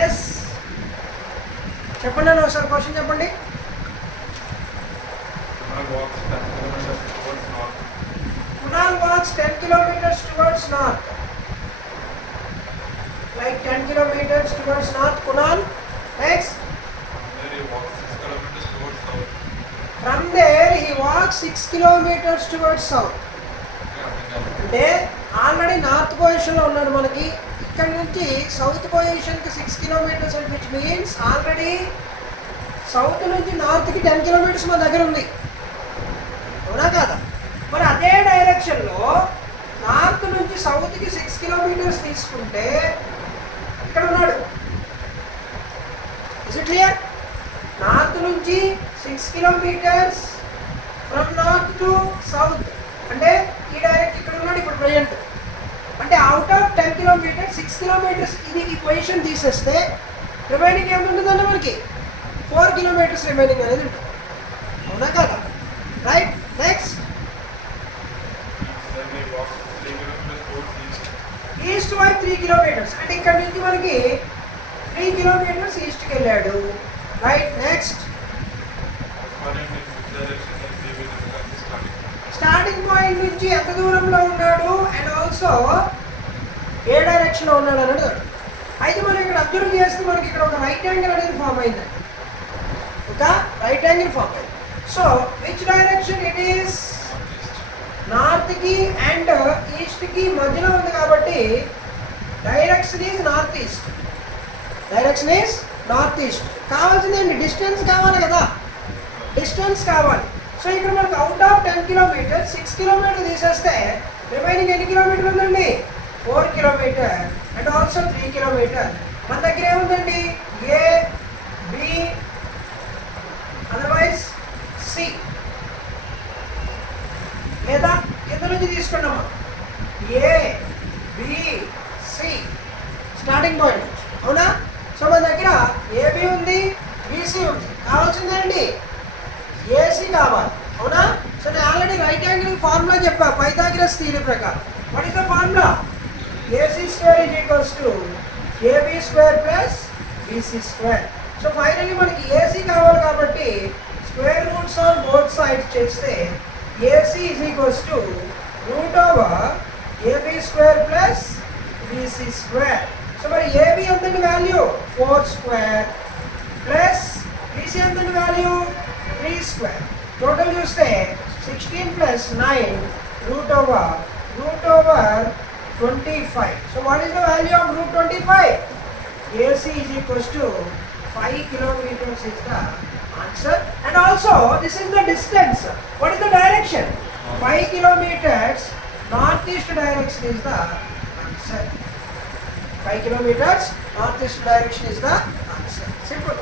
Yes చెప్పండి అన్న ఒకసారి క్వశ్చన్ చెప్పండి. Kunal walks 10 kilometers towards north. Like 10 kilometers towards north. Kunal, next. From there he walks 6 kilometers towards south. అంటే already north పొజిషన్లో ఉన్నాడు. మనకి ఇక్కడ నుంచి సౌత్ పొజిషన్కి 6 kilometres and which means already south నుంచి నార్త్కి 10 కిలోమీటర్స్ మన దగ్గర ఉంది, అవునా కాదా? మరి అదే డైరెక్షన్లో నార్త్ నుంచి సౌత్కి 6 కిలోమీటర్స్ తీసుకుంటే ఇక్కడ ఉన్నాడు. Is it clear? నార్త్ నుంచి 6 kilometres from north to south అంటే ఈ డైరెక్ట్ ఇక్కడ ఉన్నాడు ఇప్పుడు ప్రజెంట్. అంటే అవుట్ ఆఫ్ 10 కిలోమీటర్స్ 6 కిలోమీటర్స్ ఇది ఈ పొజిషన్ తీసేస్తే రిమైనింగ్ ఏముంటుందంటే మనకి 4 కిలోమీటర్స్ రిమైనింగ్ అనేది ఉంటుంది, అవునా కదా? రైట్. నెక్స్ట్ ఈస్ట్ వైపు 3 కిలోమీటర్స్ అంటే ఇక్కడ నుంచి మనకి 3 కిలోమీటర్స్ ఈస్ట్కి వెళ్ళాడు. రైట్. నెక్స్ట్ స్టార్టింగ్ పాయింట్ నుంచి ఎంత దూరంలో ఉన్నాడు అండ్ ఆల్సో ఏ డైరెక్షన్లో ఉన్నాడు అనేది. అయితే మనం ఇక్కడ అబ్జర్వ్ చేస్తే మనకి ఇక్కడ ఒక రైట్ యాంగిల్ అనేది ఫామ్ అయింది, ఒక రైట్ యాంగిల్ ఫామ్ అయింది. So which direction it is? నార్త్కి అండ్ ఈస్ట్కి మధ్యలో ఉంది కాబట్టి direction is north east. Direction is north east. కావాల్సిందేంటి? డిస్టెన్స్ కావాలి కదా, డిస్టెన్స్ కావాలి. సో ఇక్కడ మనకు అవుట్ ఆఫ్ 10 కిలోమీటర్ 6 కిలోమీటర్ తీసేస్తే రిమైనింగ్ ఎన్ని కిలోమీటర్ ఉందండి? 4 కిలోమీటర్ అండ్ ఆల్సో 3 కిలోమీటర్. మన దగ్గర ఏముందండి? ఏ, బి, అదర్వైజ్ సి, లేదా కింద నుంచి తీసుకున్నామా ఏ, బి, సి స్టార్టింగ్ పాయింట్ నుంచి, అవునా? సో మన దగ్గర ఏబి ఉంది, బీసీ ఉంది. కావాల్సిందండి ఏసీ కావాలి, అవునా? సో నేను ఆల్రెడీ రైట్ యాంగిల్ ఫార్ములా చెప్పా పైథాగరస్ థియరీ ప్రకారం. What is the formula? AC square is equals to AB square plus BC square. So finally మనకి ఏసీ కావాలి కాబట్టి square roots on both sides చేస్తే AC is equals to root over AB square plus BC square. So మరి AB ఎంతండి value? 4 square plus BC ఎంతండి value? 3 square. Total చూస్తే 16 plus 9 root over 25. So what is the value of root 25? AC is equals to 5 kilometers is the answer. And also this is the distance. What is the direction? 5 kilometers northeast direction is the answer. 5 kilometers northeast direction is the answer. Simple.